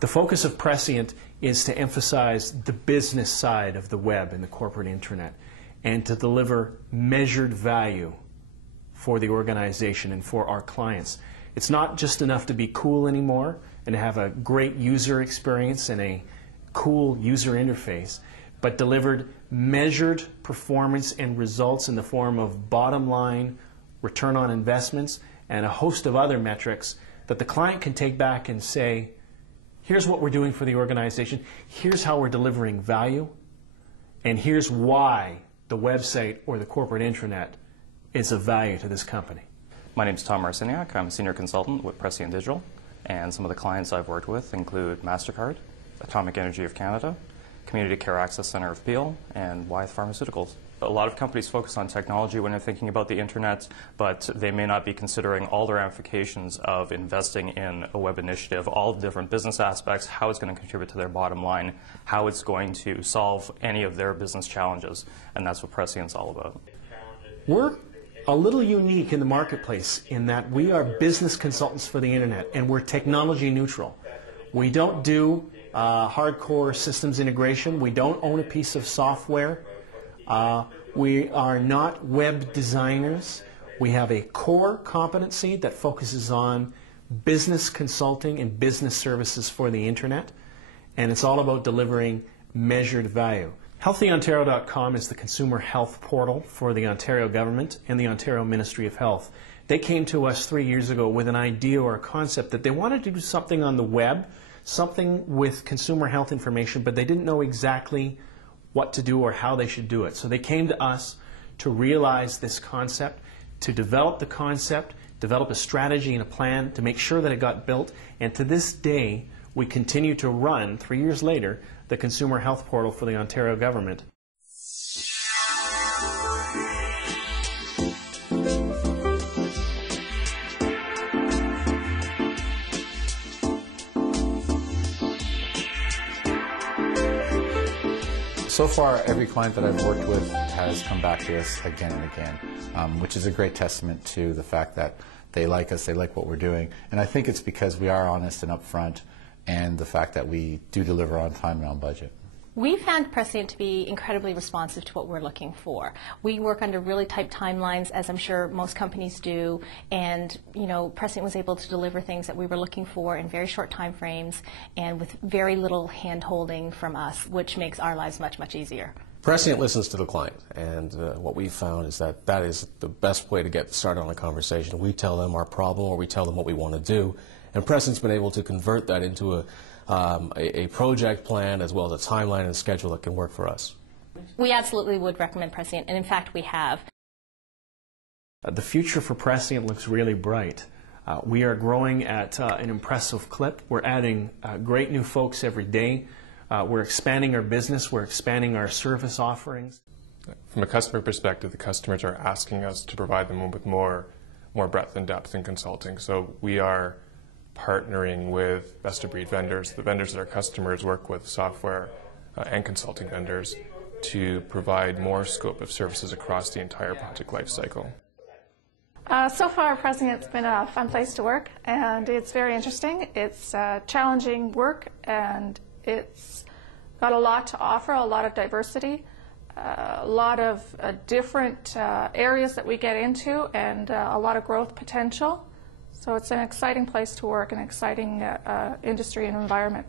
The focus of Prescient is to emphasize the business side of the web and the corporate intranet, and to deliver measured value for the organization and for our clients. It's not just enough to be cool anymore and to have a great user experience and a cool user interface, but delivered measured performance and results in the form of bottom line, return on investments, and a host of other metrics that the client can take back and say, here's what we're doing for the organization, here's how we're delivering value, and here's why the website or the corporate intranet is of value to this company. My name is Tom Marciniak. I'm a senior consultant with Prescient Digital, and some of the clients I've worked with include MasterCard, Atomic Energy of Canada, Community Care Access Centre of Peel, and Wyeth Pharmaceuticals. A lot of companies focus on technology when they're thinking about the internet, but they may not be considering all the ramifications of investing in a web initiative, all the different business aspects, how it's going to contribute to their bottom line, how it's going to solve any of their business challenges, and that's what Prescient's all about. We're a little unique in the marketplace in that we are business consultants for the internet, and we're technology neutral. We don't do hardcore systems integration. We don't own a piece of software. We are not web designers. We have a core competency that focuses on business consulting and business services for the internet, and it's all about delivering measured value. HealthyOntario.com is the consumer health portal for the Ontario government and the Ontario Ministry of Health. They came to us 3 years ago with an idea or a concept that they wanted to do something on the web, something with consumer health information, but they didn't know exactly what to do or how they should do it. So they came to us to realize this concept, to develop the concept, develop a strategy and a plan to make sure that it got built, and to this day we continue to run, 3 years later, the consumer health portal for the Ontario government. So far, every client that I've worked with has come back to us again and again, which is a great testament to the fact that they like us, they like what we're doing. And I think it's because we are honest and upfront, and the fact that we do deliver on time and on budget. We found Prescient to be incredibly responsive to what we're looking for. We work under really tight timelines, as I'm sure most companies do, and Prescient was able to deliver things that we were looking for in very short time frames and with very little hand-holding from us, which makes our lives much, much easier. Prescient listens to the client, and what we've found is that that is the best way to get started on a conversation. We tell them our problem, or we tell them what we want to do, and Prescient's been able to convert that into a project plan as well as a timeline and schedule that can work for us. We absolutely would recommend Prescient, and in fact we have. The future for Prescient looks really bright. We are growing at an impressive clip. We're adding great new folks every day. We're expanding our business. We're expanding our service offerings. From a customer perspective, the customers are asking us to provide them with more breadth and depth in consulting. So we are partnering with best-of-breed vendors, the vendors that our customers work with, software and consulting vendors, to provide more scope of services across the entire project lifecycle. So far, Prescient's been a fun place to work, and it's very interesting. It's challenging work, and it's got a lot to offer, a lot of diversity, a lot of different areas that we get into, and a lot of growth potential. So it's an exciting place to work, an exciting industry and environment.